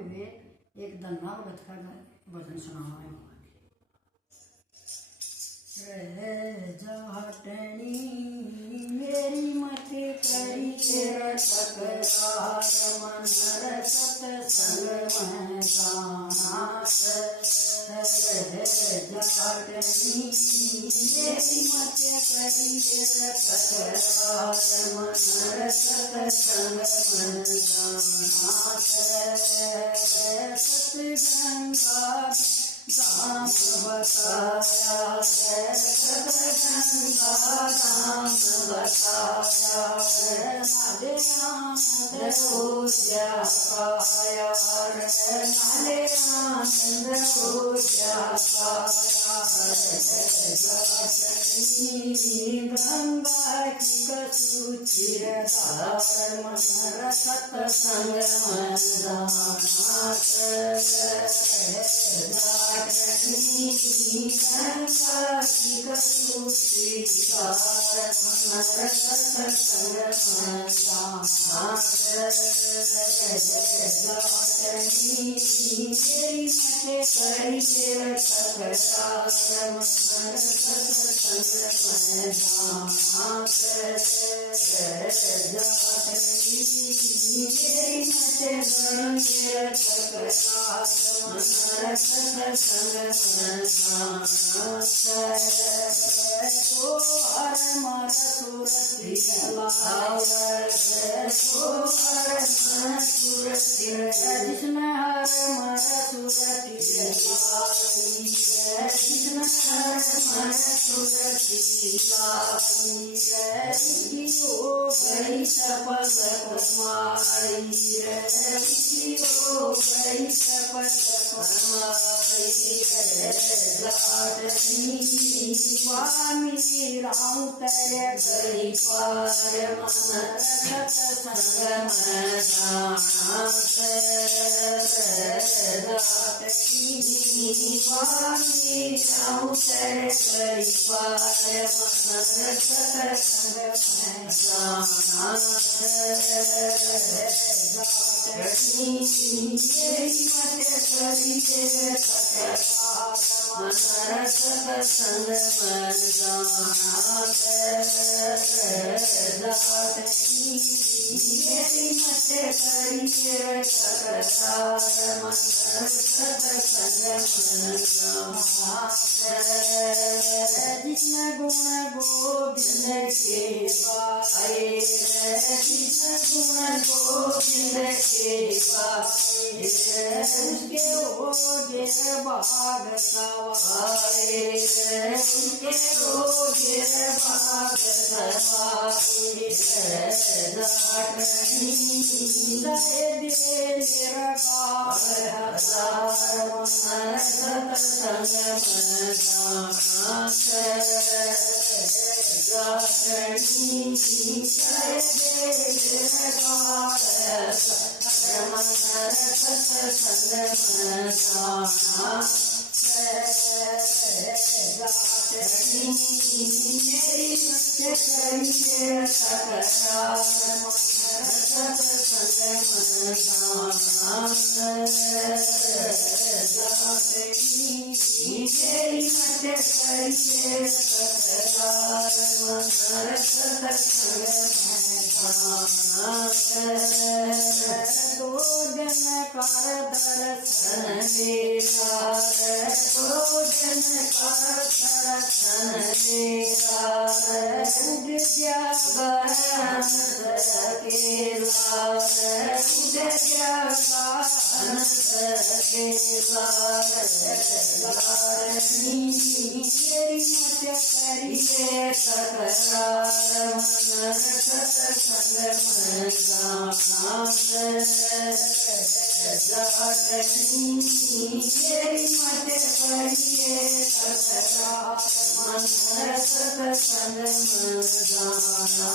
विवेक एक धन्ना भगत का भजन सुनावा है। रह जाटनी मेरी मत करी तेरा तकरार, मन रसत संग में गाना। रह जाटनी मेरी मत करी तेरा तकरार, मन रसत संग में गाना। सतगंगा धाम बताया, सतगंगा धाम बताया, नाले आनंद हो जा पाया, नाले आनंद हो जा पाया। गंगा की कसूचिर धार, मन रसत संग में गाना। गंगा की कसूचिर धार, मन रसत संग में गाना। मेरी मत करी तेरा तकरार, मन रसत संग में गाना। मेरी मत करी तेरा तकरार, मन रसत संग में गाना। तो हर मर सुरति लाय, तो हर मर सुरति, कृष्ण हर मर सुरति लाई, कृष्ण हर मर सुरति लाई। हो गई शपथ हमारी, हो गई शपथ हमारी। स्वामी राम तेरे गई पार, मन रसत संग में गाना। स्वामी राम तेरे गई पार, मन रसत संग में गाना। मेरी मत करी तेरे तकरार, मन रसत संग में गाना। मेरी मत करी तेरे तकरार, मन रसत संग में गाना। जिन गुण गोविंद के पाए, जिन गुण गोविंद के पाए, उसके हो गिर भाग सवारे, उसके हो गिर भाग सवारे। दे निरकार हजार, मन रसत संग में गाना। जाटनी जय दे निरकार हजार, मन रसत संग में गाना। जाटनी मेरी मत करी तेरा तकरार, मन रसत संग में गाना। जाटनी मेरी मत करी तेरा तकरार, मन रसत संग में गाना। दो दिन कर दर्शन मेरा, दो दिन कर दर्शन मेरा। उद्या बरन सकेला, उद्या बरन सकेला। मेरी मत करिए तकरार, मन रसत संग में गाना। जाटनी मेरी मत करिए तकरार, मन रसत संग में गाना।